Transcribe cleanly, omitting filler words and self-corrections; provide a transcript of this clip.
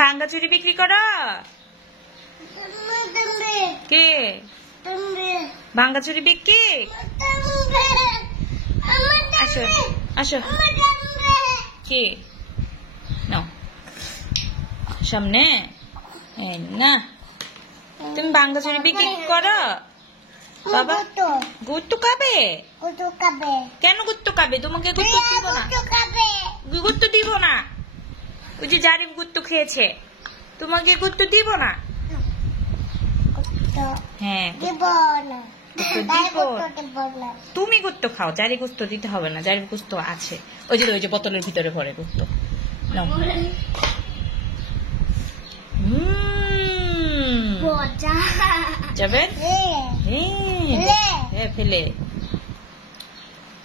ভাঙ্গাচুরি বিক্রি করো? কে ভাঙ্গাচুরি বিক্রি? আসো আসো। কে নাও সামনে না। তুমি ভাঙ্গাচুরি বিক্রি করো? বাবা গুত্তু খাবে? কেন গুত্তু খাবে? তোমাকে গুত্তু দিব না, গুত্তু দিব না। ওই যে জারিফ গুত্তু খেয়েছে, তোমাকে গুত্তু দিব না। হ্যাঁ তুমি গুত্তু খাও, জারি গুস্ত দিতে হবে না, জারিফ গুস্ত আছে। ওই যে বোতলের ভিতরে ভরে গুস্ত নাও। যাবেন? ফেলে